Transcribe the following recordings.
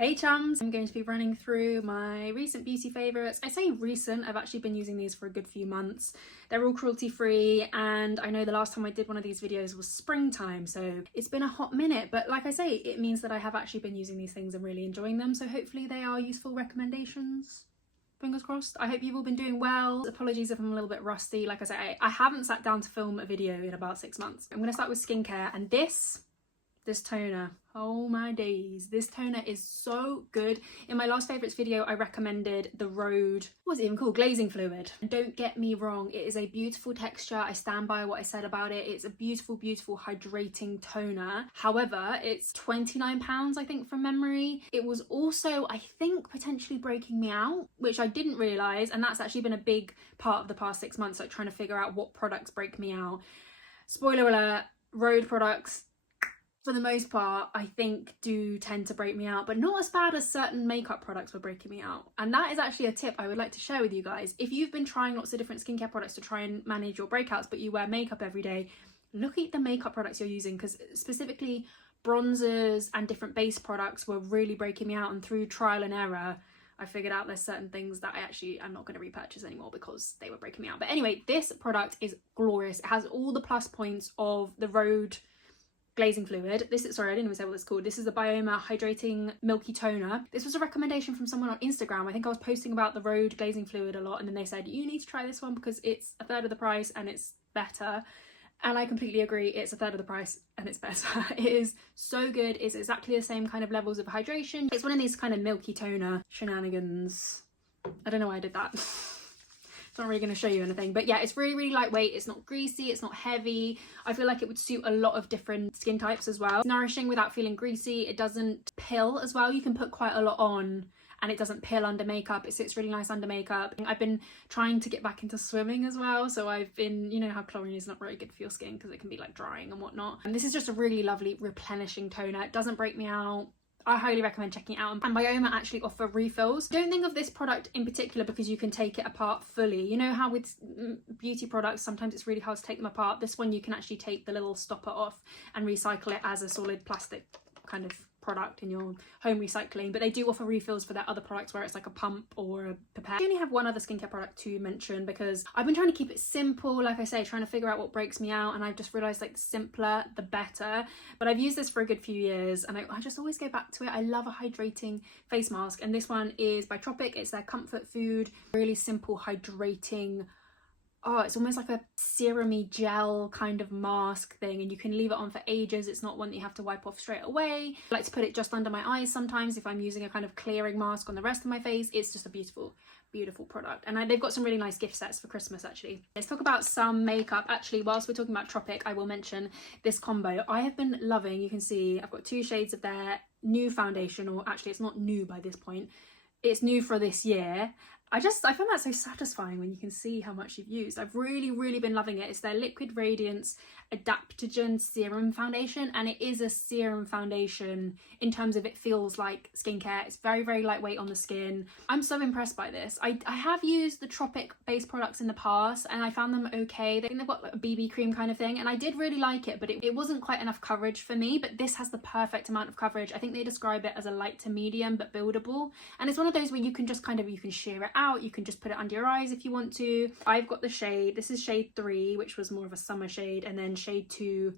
Hey chums! I'm going to be running through my recent beauty favourites. I say recent, I've actually been using these for a good few months. They're all cruelty free, and I know the last time I did one of these videos was springtime, so it's been a hot minute, but like I say, it means that I have actually been using these things and really enjoying them, so hopefully they are useful recommendations. Fingers crossed. I hope you've all been doing well. Apologies if I'm a little bit rusty. Like I say, I haven't sat down to film a video in about 6 months. I'm going to start with skincare, and this toner, oh my days, this toner is so good. In my last favourites video I recommended the Rhode, what was it even called, glazing fluid. And don't get me wrong, it is a beautiful texture. I stand by what I said about it. It's a beautiful hydrating toner. However, it's £29 I think from memory. It was also, I think, potentially breaking me out, which I didn't realise, and that's actually been a big part of the past 6 months, like trying to figure out what products break me out. Spoiler alert, Rhode products for the most part I think do tend to break me out, but not as bad as certain makeup products were breaking me out. And that is actually a tip I would like to share with you guys. If you've been trying lots of different skincare products to try and manage your breakouts, but you wear makeup every day, look at the makeup products you're using, because specifically bronzers and different base products were really breaking me out, and through trial and error I figured out there's certain things that I'm not going to repurchase anymore because they were breaking me out. But anyway, this product is glorious. It has all the plus points of the Rhode glazing fluid. This is, sorry, I didn't even say what it's called. This is the Bioma Hydrating Milky Toner. This was a recommendation from someone on Instagram. I think I was posting about the Rhode glazing fluid a lot, and then they said, you need to try this one because it's a third of the price and it's better. And I completely agree, it's a third of the price and it's better. It is so good. It's exactly the same kind of levels of hydration. It's one of these kind of milky toner shenanigans. I don't know why I did that. It's not really going to show you anything, but yeah, it's really lightweight. It's not greasy, it's not heavy. I feel like it would suit a lot of different skin types as well. It's nourishing without feeling greasy. It doesn't pill as well. You can put quite a lot on and it doesn't pill under makeup. It sits really nice under makeup. I've been trying to get back into swimming as well, so I've been, you know how chlorine is not very good for your skin because it can be like drying and whatnot, and this is just a really lovely replenishing toner. It doesn't break me out. I highly recommend checking it out, and Bioma actually offer refills. Don't think of this product in particular because you can take it apart fully. You know how with beauty products sometimes it's really hard to take them apart. This one you can actually take the little stopper off and recycle it as a solid plastic kind of product in your home recycling, but they do offer refills for their other products where it's like a pump or a pipette. I only have one other skincare product to mention because I've been trying to keep it simple, like I say, trying to figure out what breaks me out, and I've just realised like the simpler the better. But I've used this for a good few years and I just always go back to it. I love a hydrating face mask, and this one is by Tropic. It's their comfort food, really simple hydrating, oh, it's almost like a serum-y gel kind of mask thing, and you can leave it on for ages. It's not one that you have to wipe off straight away. I like to put it just under my eyes sometimes if I'm using a kind of clearing mask on the rest of my face. It's just a beautiful product, and they've got some really nice gift sets for Christmas actually. Let's talk about some makeup. Actually, whilst we're talking about Tropic, I will mention this combo I have been loving. You can see I've got 2 shades of their new foundation, or actually it's not new by this point, it's new for this year. I find that so satisfying when you can see how much you've used. I've really been loving it. It's their Liquid Radiance Adaptogen Serum Foundation, and it is a serum foundation in terms of it feels like skincare. It's very lightweight on the skin. I'm so impressed by this. I have used the Tropic base products in the past and I found them okay. I think they've got like a BB cream kind of thing, and I did really like it, but it wasn't quite enough coverage for me. But this has the perfect amount of coverage. I think they describe it as a light to medium but buildable, and it's one of those where you can just kind of, you can sheer it out, you can just put it under your eyes if you want to. I've got the shade, this is shade 3, which was more of a summer shade, and then shade 2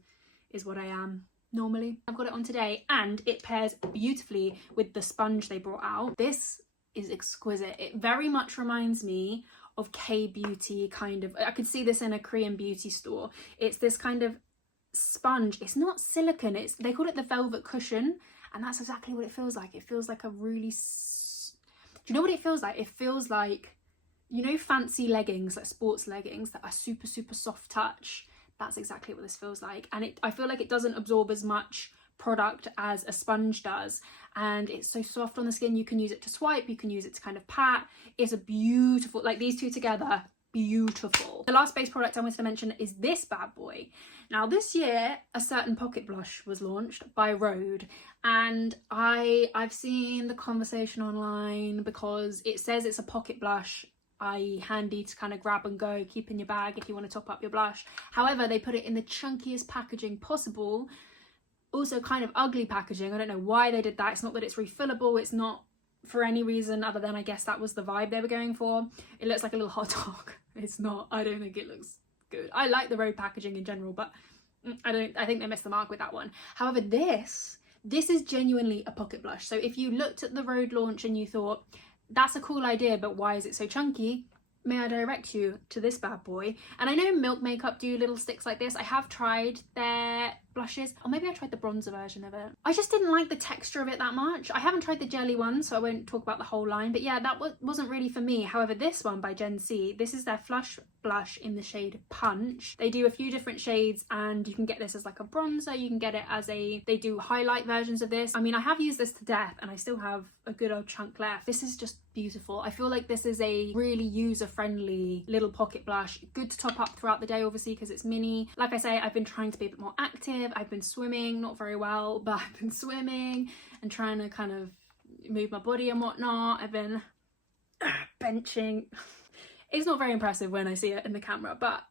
is what I am normally. I've got it on today and it pairs beautifully with the sponge they brought out. This is exquisite. It very much reminds me of K-beauty kind of, I could see this in a Korean beauty store. It's this kind of sponge. It's not silicone, they call it the velvet cushion, and that's exactly what it feels like. It feels like a really, do you know what it feels like? It feels like, you know, fancy leggings, like sports leggings that are super soft touch. That's exactly what this feels like, and I feel like it doesn't absorb as much product as a sponge does, and it's so soft on the skin. You can use it to swipe, you can use it to kind of pat. It's a beautiful, like these two together, beautiful. The last base product I wanted to mention is this bad boy. Now this year a certain pocket blush was launched by Rhode, and I've seen the conversation online because it says it's a pocket blush, i.e. handy to kind of grab and go, keep in your bag if you want to top up your blush. However, they put it in the chunkiest packaging possible Also kind of ugly packaging. I don't know why they did that. It's not that it's refillable, it's not for any reason other than I guess that was the vibe they were going for. It looks like a little hot dog. It's not. I don't think it looks good. I like the road packaging in general, but I think they missed the mark with that one. However, this is genuinely a pocket blush. So if you looked at the road launch and you thought, that's a cool idea, but why is it so chunky? May I direct you to this bad boy? And I know Milk Makeup do little sticks like this. I have tried their blushes, or maybe I tried the bronzer version of it. I just didn't like the texture of it that much. I haven't tried the jelly one, so I won't talk about the whole line, but yeah, that wasn't really for me. However, this one by Gen C, this is their Flush blush in the shade Punch. They do a few different shades, and you can get this as like a bronzer, you can get it as they do highlight versions of this. I mean, I have used this to death and I still have a good old chunk left. This is just beautiful. I feel like this is a really user-friendly little pocket blush, good to top up throughout the day, obviously, because it's mini. Like I say, I've been trying to be a bit more active. I've been swimming, not very well, but I've been swimming and trying to kind of move my body and whatnot. I've been benching. It's not very impressive when I see it in the camera, but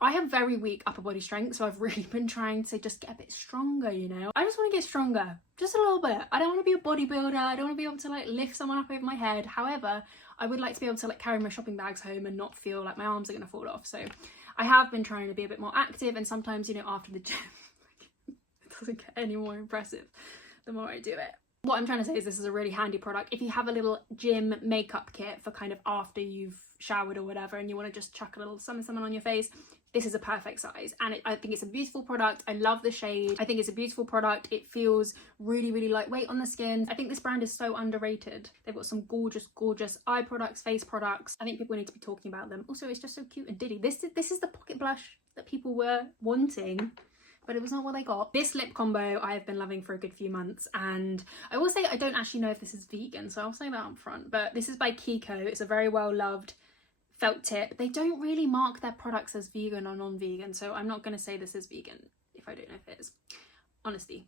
I have very weak upper body strength, so I've really been trying to just get a bit stronger, you know? I just want to get stronger, just a little bit. I don't want to be a bodybuilder, I don't want to be able to like lift someone up over my head. However, I would like to be able to like carry my shopping bags home and not feel like my arms are going to fall off. So I have been trying to be a bit more active, and sometimes, you know, after the gym, it doesn't get any more impressive the more I do it. What I'm trying to say is this is a really handy product. If you have a little gym makeup kit for kind of after you've showered or whatever and you want to just chuck a little something on your face, this is a perfect size. And I think it's a beautiful product. I love the shade. I think it's a beautiful product. It feels really, really lightweight on the skin. I think this brand is so underrated. They've got some gorgeous, gorgeous eye products, face products. I think people need to be talking about them. Also, it's just so cute and diddy. This is the pocket blush that people were wanting, but it was not what they got. This lip combo I have been loving for a good few months, and I will say I don't actually know if this is vegan, so I'll say that up front, but this is by Kiko. It's a very well loved felt tip. They don't really mark their products as vegan or non-vegan, so I'm not going to say this is vegan if I don't know if it is. Honesty,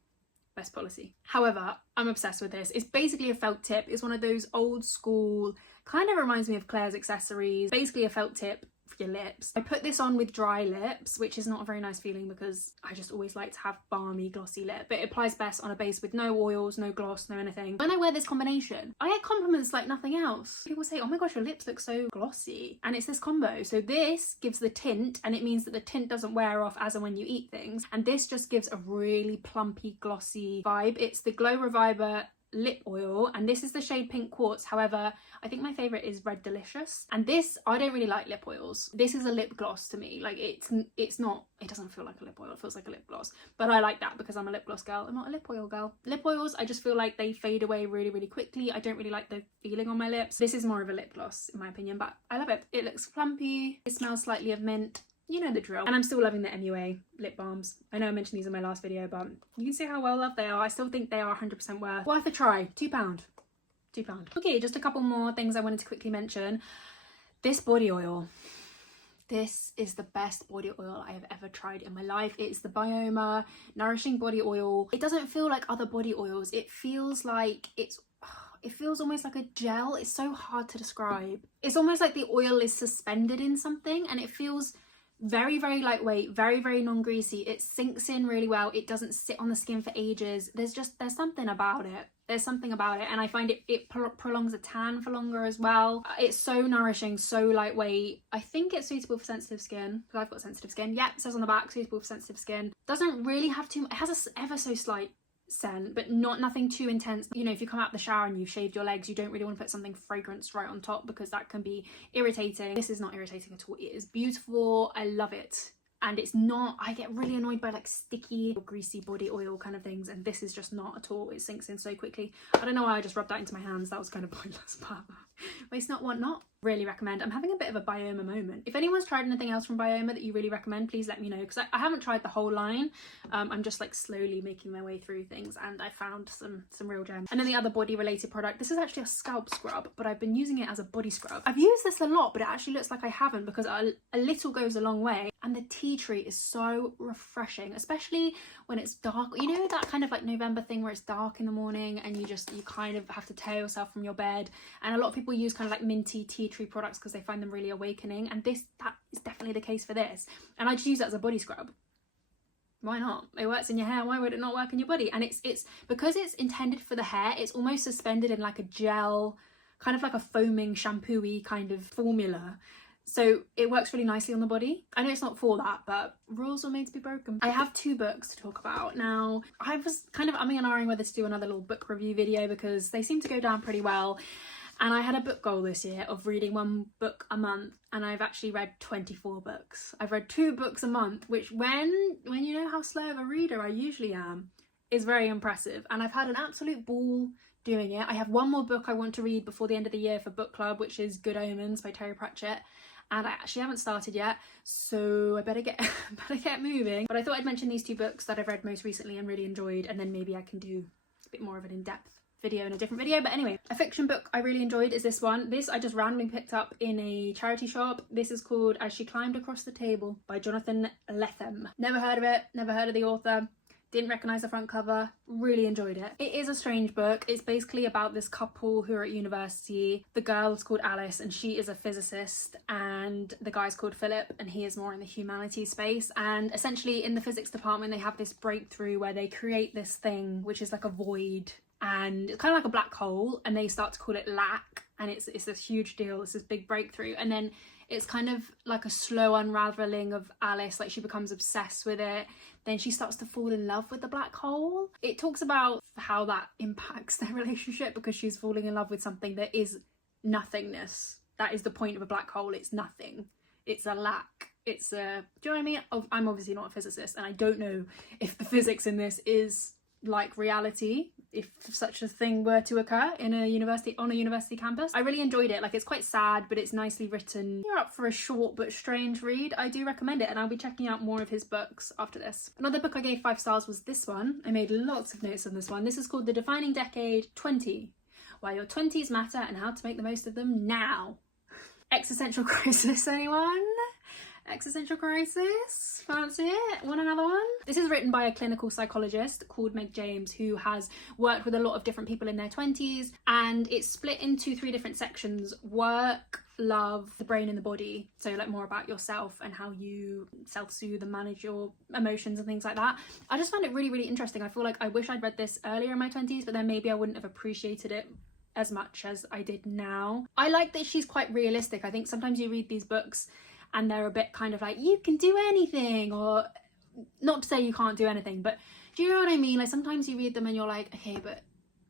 best policy. However, I'm obsessed with this. It's basically a felt tip. It's one of those old school, kind of reminds me of Claire's accessories, basically a felt tip for your lips. I put this on with dry lips, which is not a very nice feeling because I just always like to have balmy, glossy lip, but it applies best on a base with no oils, no gloss, no anything. When I wear this combination, I get compliments like nothing else. People say, oh my gosh, your lips look so glossy, and it's this combo. So this gives the tint, and it means that the tint doesn't wear off as and when you eat things, and this just gives a really plumpy, glossy vibe. It's the Glow Reviver lip oil, and this is the shade Pink Quartz. However, I think my favorite is Red Delicious, and this, I don't really like lip oils. This is a lip gloss to me. Like it's not, it doesn't feel like a lip oil, it feels like a lip gloss, but I like that because I'm a lip gloss girl. I'm not a lip oil girl. Lip oils, I just feel like they fade away really, really quickly. I don't really like the feeling on my lips. This is more of a lip gloss in my opinion, but I love it. It looks plumpy, it smells slightly of mint. You know the drill. And I'm still loving the MUA lip balms. I know I mentioned these in my last video, but you can see how well loved they are. I still think they are 100% worth a try. £2. Okay, just a couple more things I wanted to quickly mention. This body oil. This is the best body oil I have ever tried in my life. It's the Bioma Nourishing Body Oil. It doesn't feel like other body oils. It feels like it feels almost like a gel. It's so hard to describe. It's almost like the oil is suspended in something, and it feels very, very lightweight, very, very non-greasy. It sinks in really well. It doesn't sit on the skin for ages. There's something about it. There's something about it, and I find it prolongs a tan for longer as well. It's so nourishing, so lightweight. I think it's suitable for sensitive skin, because I've got sensitive skin. Yeah, it says on the back, suitable for sensitive skin. Doesn't really have too much. It has a ever so slight scent, but nothing too intense. You know, if you come out the shower and you've shaved your legs, you don't really want to put something fragrance right on top because that can be irritating. This is not irritating at all. It is beautiful. I love it. And it's not, I get really annoyed by like sticky or greasy body oil kind of things, and this is just not at all. It sinks in so quickly. I don't know why I just rubbed that into my hands. That was kind of pointless, but waste not, want not. Really recommend. I'm having a bit of a Bioma moment. If anyone's tried anything else from Bioma that you really recommend, please let me know, because I haven't tried the whole line. I'm just like slowly making my way through things, and I found some real gems. And then the other body related product, this is actually a scalp scrub, but I've been using it as a body scrub. I've used this a lot, but it actually looks like I haven't, because a little goes a long way. And the tea tree is so refreshing, especially when it's dark. You know that kind of like November thing where it's dark in the morning and you kind of have to tear yourself from your bed. And a lot of people use kind of like minty tea tree products because they find them really awakening. And that is definitely the case for this. And I just use it as a body scrub. Why not? It works in your hair, why would it not work in your body? And it's because it's intended for the hair, it's almost suspended in like a gel, kind of like a foaming shampoo-y kind of formula. So it works really nicely on the body. I know it's not for that, but rules are made to be broken. I have 2 books to talk about. Now, I was kind of umming and ahhing whether to do another little book review video because they seem to go down pretty well. And I had a book goal this year of reading 1 book a month, and I've actually read 24 books. I've read 2 books a month, which when you know how slow of a reader I usually am, is very impressive. And I've had an absolute ball doing it. I have 1 more book I want to read before the end of the year for book club, which is Good Omens by Terry Pratchett. And I actually haven't started yet, so I better get moving. But I thought I'd mention these 2 books that I've read most recently and really enjoyed, and then maybe I can do a bit more of an in-depth video in a different video. But anyway, a fiction book I really enjoyed is this one. This I just randomly picked up in a charity shop. This is called As She Climbed Across the Table by Jonathan Lethem. Never heard of it, never heard of the author. Didn't recognise the front cover, really enjoyed it. It is a strange book. It's basically about this couple who are at university. The girl is called Alice and she is a physicist, and the guy's called Philip and he is more in the humanities space. And essentially in the physics department they have this breakthrough where they create this thing which is like a void, and it's kind of like a black hole, and they start to call it lack, and it's this huge deal, it's this big breakthrough. And then it's kind of like a slow unraveling of Alice, like she becomes obsessed with it, then she starts to fall in love with the black hole. It talks about how that impacts their relationship because she's falling in love with something that is nothingness. That is the point of a black hole, it's nothing, it's a lack, it's a, do you know what I mean? I'm obviously not a physicist and I don't know if the physics in this is like reality, if such a thing were to occur in a university, on a university campus. I really enjoyed it. Like, it's quite sad, but it's nicely written. If you're up for a short but strange read, I do recommend it, and I'll be checking out more of his books after this. Another book I gave 5 stars was this one. I made lots of notes on this one. This is called The Defining Decade 20, Why Your 20s Matter and How to Make the Most of Them Now. Existential crisis, anyone? Existential crisis? Fancy it? Want another one? This is written by a clinical psychologist called Meg James, who has worked with a lot of different people in their 20s, and it's split into 3 different sections: work, love, the brain and the body. So like more about yourself and how you self-soothe and manage your emotions and things like that. I just found it really, really interesting. I feel like I wish I'd read this earlier in my 20s, but then maybe I wouldn't have appreciated it as much as I did now. I like that she's quite realistic. I think sometimes you read these books and they're a bit kind of like, you can do anything, or not to say you can't do anything, but do you know what I mean? Like sometimes you read them and you're like, okay, but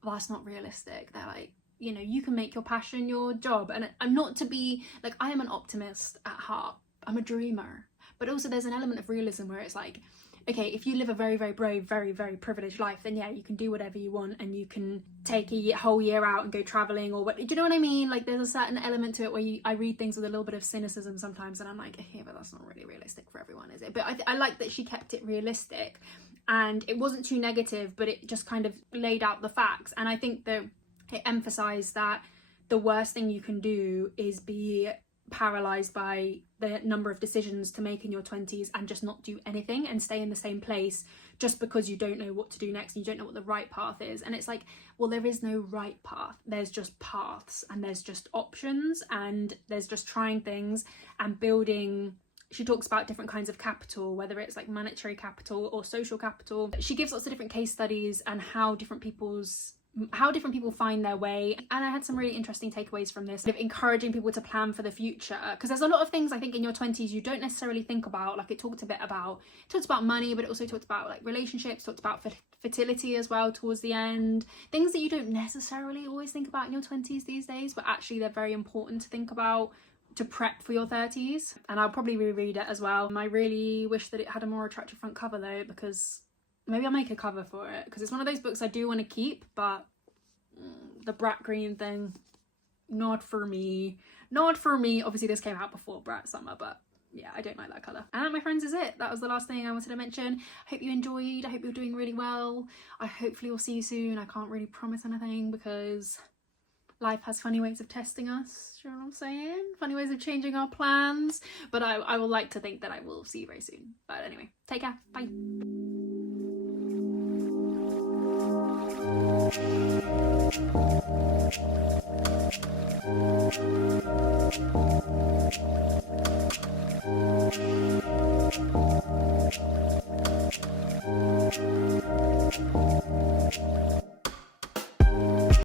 that's not realistic. They're like, you know, you can make your passion your job. And I'm not to be like, I am an optimist at heart. I'm a dreamer. But also there's an element of realism where it's like, okay, if you live a very, very brave, very, very privileged life, then yeah, you can do whatever you want and you can take a whole year out and go traveling or what, do you know what I mean? Like there's a certain element to it where I read things with a little bit of cynicism sometimes and I'm like, okay, but that's not really realistic for everyone, is it? But I like that she kept it realistic and it wasn't too negative, but it just kind of laid out the facts. And I think that it emphasised that the worst thing you can do is be paralysed by the number of decisions to make in your 20s and just not do anything and stay in the same place just because you don't know what to do next and you don't know what the right path is. And it's like, well, there is no right path, there's just paths and there's just options and there's just trying things and building. She talks about different kinds of capital, whether it's like monetary capital or social capital. She gives lots of different case studies and how different people find their way. And I had some really interesting takeaways from this, of encouraging people to plan for the future, because there's a lot of things I think in your 20s you don't necessarily think about. Like it talked about money, but it also talked about like relationships, talked about fertility as well towards the end, things that you don't necessarily always think about in your 20s these days, but actually they're very important to think about to prep for your 30s. And I'll probably reread it as well. I really wish that it had a more attractive front cover though, because maybe I'll make a cover for it, because it's one of those books I do want to keep, but the brat green thing, not for me. Obviously this came out before Brat Summer, but yeah, I don't like that colour. And that, my friends, is it. That was the last thing I wanted to mention. I hope you enjoyed. I hope you're doing really well. I hopefully will see you soon. I can't really promise anything because life has funny ways of testing us, you know what I'm saying? Funny ways of changing our plans. But I will like to think that I will see you very soon. But anyway, take care. Bye.